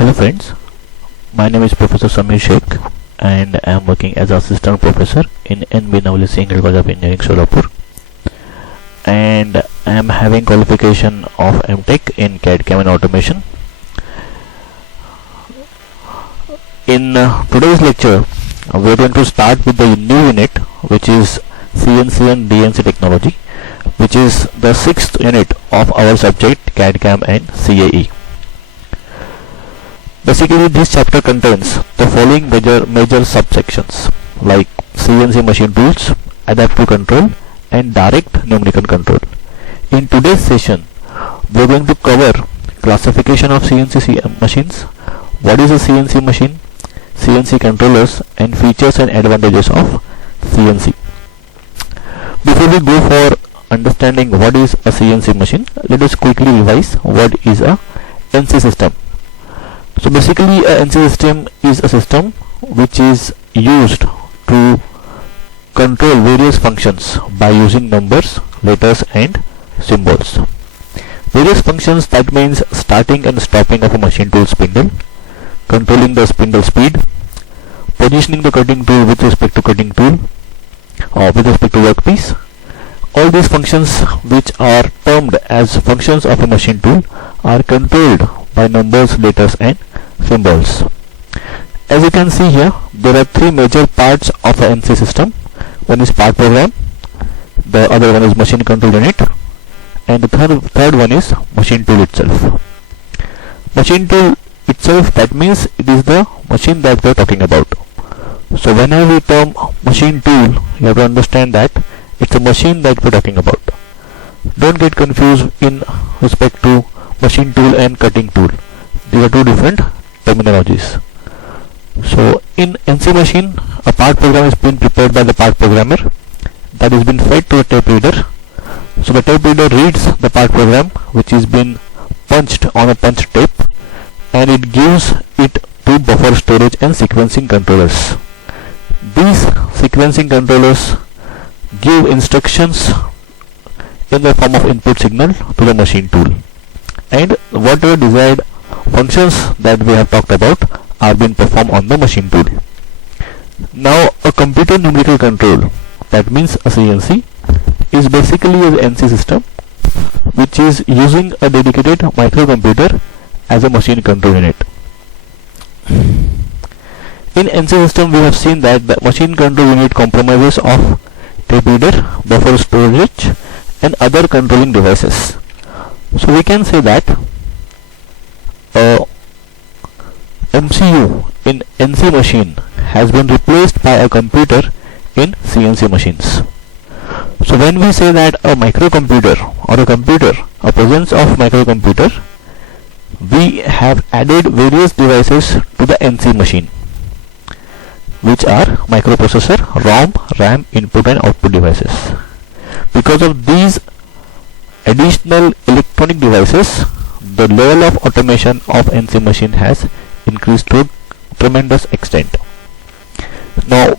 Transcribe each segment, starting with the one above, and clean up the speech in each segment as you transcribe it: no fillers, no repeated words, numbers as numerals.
Hello friends, my name is Professor Samir Sheikh and I am working as assistant professor in NB Navali Singh College of Engineering Solapur, and I am having qualification of MTech in CAD CAM and automation. In today's lecture we are going to start with the new unit, which is CNC and DNC technology, which is the 6th unit of our subject CAD CAM and CAE. Basically, this chapter contains the following major subsections like CNC machine tools, adaptive control, and direct numerical control. In today's session, we are going to cover classification of CNC machines, what is a CNC machine, CNC controllers, and features and advantages of CNC. Before we go for understanding what is a CNC machine, let us quickly revise what is a NC system. So basically, a NC system is a system which is used to control various functions by using numbers, letters, and symbols. Various functions, that means starting and stopping of a machine tool spindle, controlling the spindle speed, positioning the cutting tool with respect to cutting tool or with respect to workpiece. All these functions, which are termed as functions of a machine tool, are controlled by numbers, letters, and symbols. As you can see here, there are three major parts of a NC system. One is part program, the other one is machine control unit, and the third one is machine tool itself. Machine tool itself, that means it is the machine that we are talking about. So whenever we term machine tool, you have to understand that it's a machine that we are talking about. Don't get confused in respect to machine tool and cutting tool. These are two different terminologies. So in NC machine, a part program is being prepared by the part programmer that has been fed to a tape reader. So the tape reader reads the part program which is been punched on a punch tape, and it gives it to buffer storage and sequencing controllers. These sequencing controllers give instructions in the form of input signal to the machine tool, and whatever desired functions that we have talked about are being performed on the machine tool. Now, a computer numerical control, that means a CNC, is basically an NC system which is using a dedicated microcomputer as a machine control unit. In NC system, we have seen that the machine control unit comprises of tape reader, buffer storage, and other controlling devices. So we can say that MCU in NC machine has been replaced by a computer in CNC machines. So when we say that a microcomputer or a computer, a presence of microcomputer, we have added various devices to the NC machine, which are microprocessor, ROM, RAM, input and output devices. Because of these additional electronic devices, the level of automation of NC machine has increased to a tremendous extent. Now,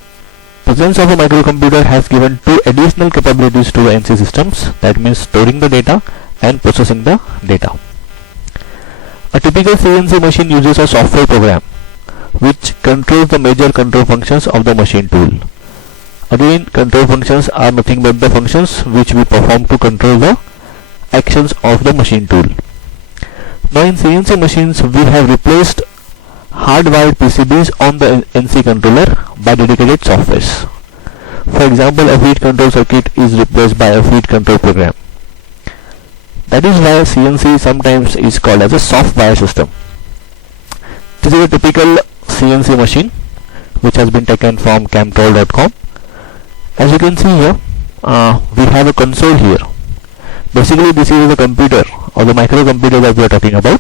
presence of a microcomputer has given two additional capabilities to the NC systems, that means storing the data and processing the data. A typical CNC machine uses a software program which controls the major control functions of the machine tool. Again, control functions are nothing but the functions which we perform to control the actions of the machine tool. Now in CNC machines, we have replaced hardwired PCBs on the NC controller by dedicated softwares. For example, a feed control circuit is replaced by a feed control program. That is why CNC sometimes is called as a software system. This is a typical CNC machine which has been taken from camtroll.com. As you can see here, we have a console here. Basically, this is the computer or the microcomputer that we are talking about,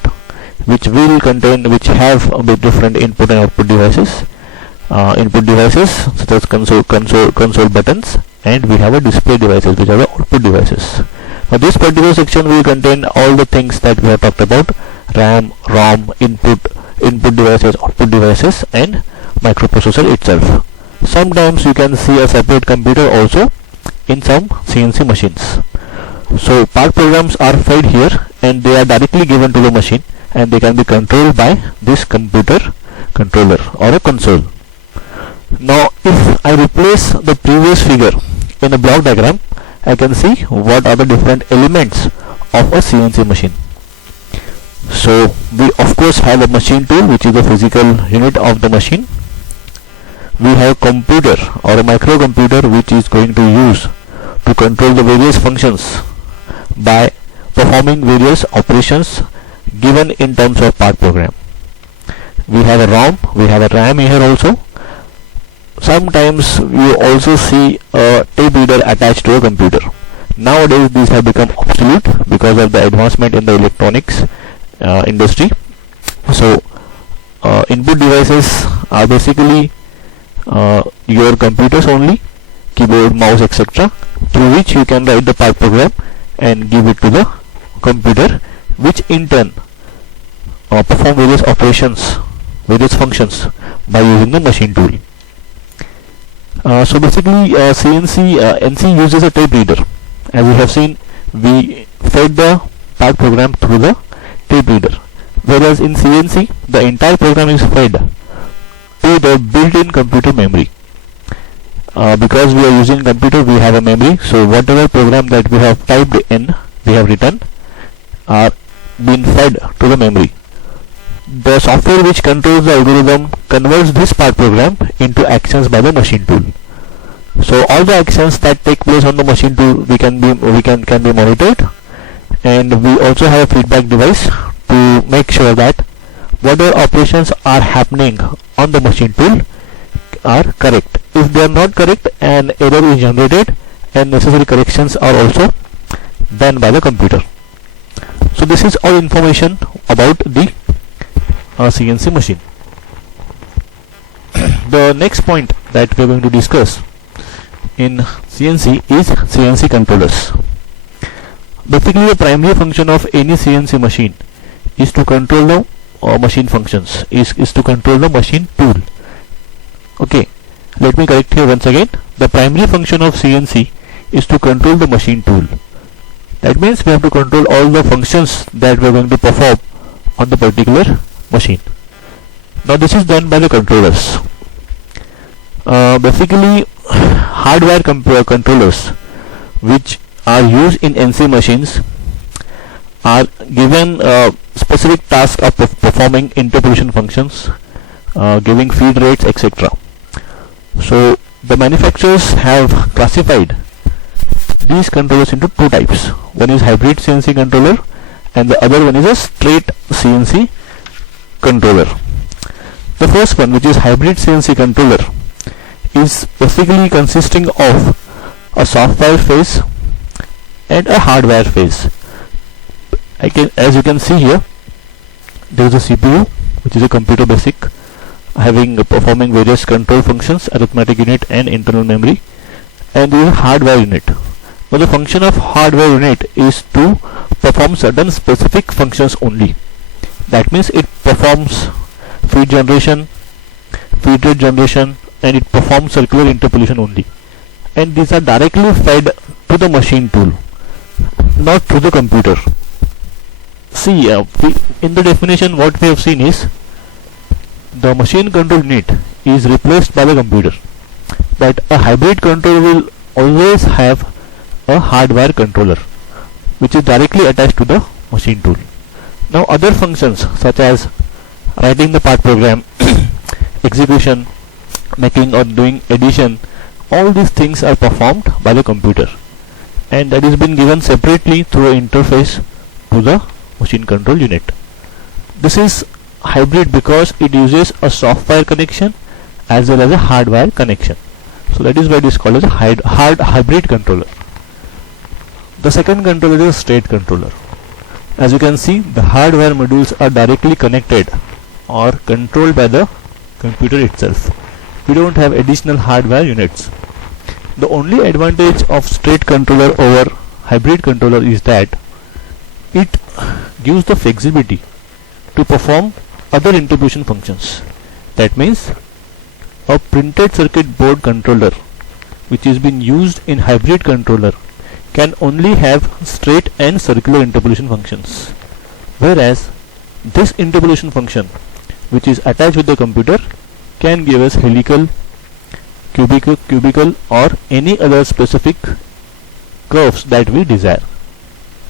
which have a bit different input and output devices. Input devices such as console buttons, and we have a display devices which are the output devices. Now this particular section will contain all the things that we have talked about: RAM, ROM, input devices, output devices, and microprocessor itself. Sometimes you can see a separate computer also in some CNC machines. So part programs are fed here and they are directly given to the machine, and they can be controlled by this computer controller or a console. Now if I replace the previous figure in a block diagram, I can see what are the different elements of a CNC machine. So we of course have a machine tool, which is the physical unit of the machine. We have computer or a microcomputer, which is going to use to control the various functions by performing various operations given in terms of part program. We have a ROM, we have a RAM here also. Sometimes you also see a tape reader attached to a computer. Nowadays these have become obsolete because of the advancement in the electronics industry. So input devices are basically your computers only, keyboard, mouse, etc., through which you can write the part program and give it to the computer, which in turn perform various operations, various functions by using the machine tool. So basically NC uses a tape reader. As we have seen, we fed the part program through the tape reader, whereas in CNC the entire program is fed to the built-in computer memory. Because we are using computer, we have a memory, so whatever program that we have typed in, we have written, are being fed to the memory. The software which controls the algorithm converts this part program into actions by the machine tool. So all the actions that take place on the machine tool can be monitored, and we also have a feedback device to make sure that whatever operations are happening on the machine tool are correct. If they are not correct, an error is generated and necessary corrections are also done by the computer. So this is all information about the CNC machine. The next point that we are going to discuss in CNC is CNC controllers. Basically the primary function of any CNC machine is to control the machine functions, is to control the machine tool. Okay, let me correct here once again. The primary function of CNC is to control the machine tool. That means we have to control all the functions that we are going to perform on the particular machine. Now this is done by the controllers. Basically hardware controllers which are used in NC machines are given specific task of performing interpolation functions, giving feed rates, etc. So the manufacturers have classified these controllers into two types. One is hybrid CNC controller and the other one is a straight CNC controller. The first one, which is hybrid CNC controller, is basically consisting of a software phase and a hardware phase. As you can see here, there is a CPU, which is a computer basic, performing various control functions, arithmetic unit and internal memory, and there is a hardware unit. Now the function of hardware unit is to perform certain specific functions only. That means it performs feed generation, feed rate generation, and it performs circular interpolation only. And these are directly fed to the machine tool, not to the computer. See, in the definition what we have seen is the machine control unit is replaced by the computer, but a hybrid controller will always have a hardware controller which is directly attached to the machine tool. Now other functions such as writing the part program, execution, making or doing addition, all these things are performed by the computer, and that is been given separately through an interface to the machine control unit. This is hybrid because it uses a software connection as well as a hardware connection. So that is why it is called as a hybrid controller. The second controller is a straight controller. As you can see, the hardware modules are directly connected or controlled by the computer itself. We don't have additional hardware units. The only advantage of straight controller over hybrid controller is that it gives the flexibility to perform other interpolation functions. That means a printed circuit board controller which is being used in hybrid controller can only have straight and circular interpolation functions, whereas This interpolation function, which is attached with the computer, can give us helical, cubical or any other specific curves that we desire.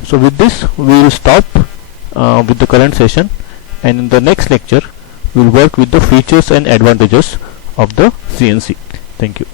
So with this we will stop with the current session, and in the next lecture we will work with the features and advantages of the CNC. Thank you.